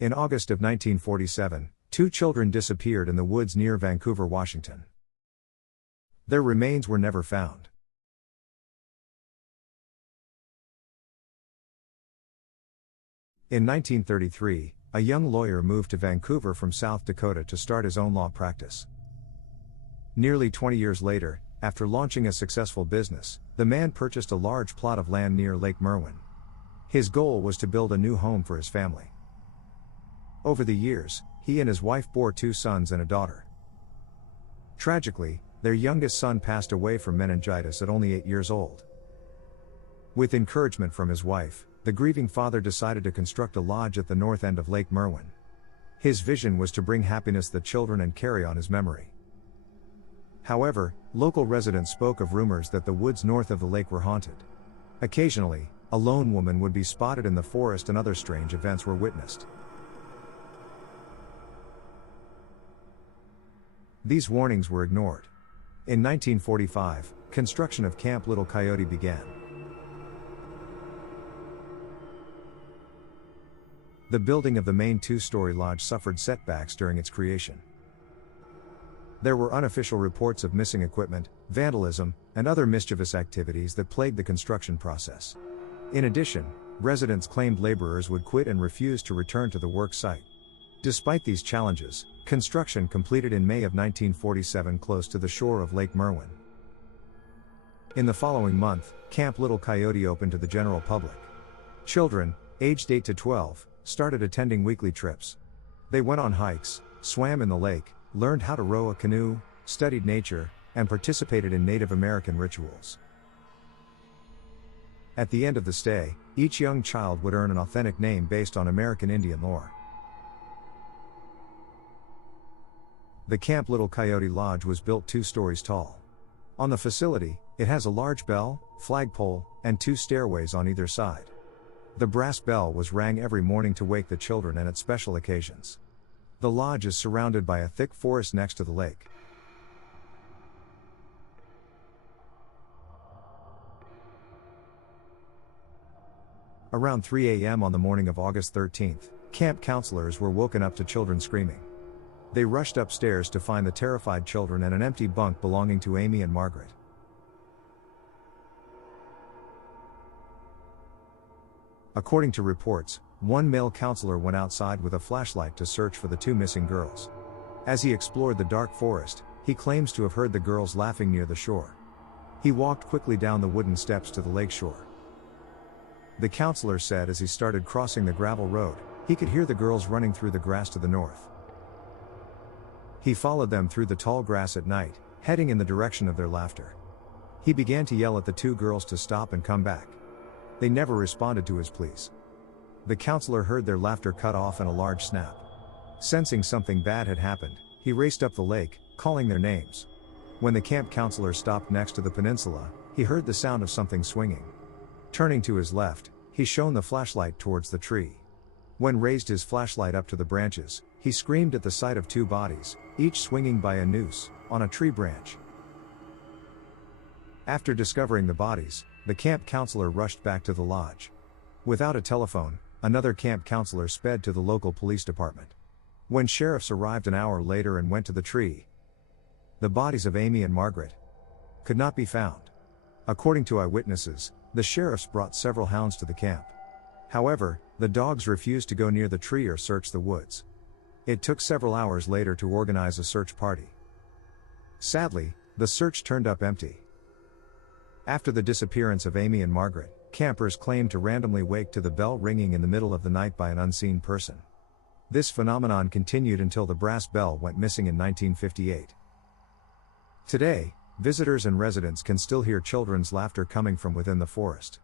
In August of 1947, 2 children disappeared in the woods near Vancouver, Washington. Their remains were never found. In 1933, a young lawyer moved to Vancouver from South Dakota to start his own law practice. Nearly 20 years later, after launching a successful business, the man purchased a large plot of land near Lake Merwin. His goal was to build a new home for his family. Over the years, he and his wife bore 2 sons and a daughter. Tragically, their youngest son passed away from meningitis at only 8 years old. With encouragement from his wife, the grieving father decided to construct a lodge at the north end of Lake Merwin. His vision was to bring happiness to the children and carry on his memory. However, local residents spoke of rumors that the woods north of the lake were haunted. Occasionally, a lone woman would be spotted in the forest and other strange events were witnessed. These warnings were ignored. In 1945, construction of Camp Little Coyote began. The building of the main 2-story lodge suffered setbacks during its creation. There were unofficial reports of missing equipment, vandalism, and other mischievous activities that plagued the construction process. In addition, residents claimed laborers would quit and refuse to return to the work site. Despite these challenges, construction completed in May of 1947 close to the shore of Lake Merwin. In the following month, Camp Little Coyote opened to the general public. Children, aged 8 to 12, started attending weekly trips. They went on hikes, swam in the lake, learned how to row a canoe, studied nature, and participated in Native American rituals. At the end of the stay, each young child would earn an authentic name based on American Indian lore. The Camp Little Coyote Lodge was built 2 stories tall. On the facility, it has a large bell, flagpole, and 2 stairways on either side. The brass bell was rang every morning to wake the children and at special occasions. The lodge is surrounded by a thick forest next to the lake. Around 3 a.m. on the morning of August 13th, camp counselors were woken up to children screaming. They rushed upstairs to find the terrified children and an empty bunk belonging to Amy and Margaret. According to reports, one male counselor went outside with a flashlight to search for the 2 missing girls. As he explored the dark forest, he claims to have heard the girls laughing near the shore. He walked quickly down the wooden steps to the lake shore. The counselor said as he started crossing the gravel road, he could hear the girls running through the grass to the north. He followed them through the tall grass at night, heading in the direction of their laughter. He began to yell at the 2 girls to stop and come back. They never responded to his pleas. The counselor heard their laughter cut off and a large snap. Sensing something bad had happened, he raced up the lake, calling their names. When the camp counselor stopped next to the peninsula, he heard the sound of something swinging. Turning to his left, he shone the flashlight towards the tree. When raised his flashlight up to the branches, he screamed at the sight of 2 bodies, each swinging by a noose, on a tree branch. After discovering the bodies, the camp counselor rushed back to the lodge. Without a telephone, another camp counselor sped to the local police department. When sheriffs arrived an hour later and went to the tree, the bodies of Amy and Margaret could not be found. According to eyewitnesses, the sheriffs brought several hounds to the camp. However, the dogs refused to go near the tree or search the woods. It took several hours later to organize a search party. Sadly, the search turned up empty. After the disappearance of Amy and Margaret, campers claimed to randomly wake to the bell ringing in the middle of the night by an unseen person. This phenomenon continued until the brass bell went missing in 1958. Today, visitors and residents can still hear children's laughter coming from within the forest.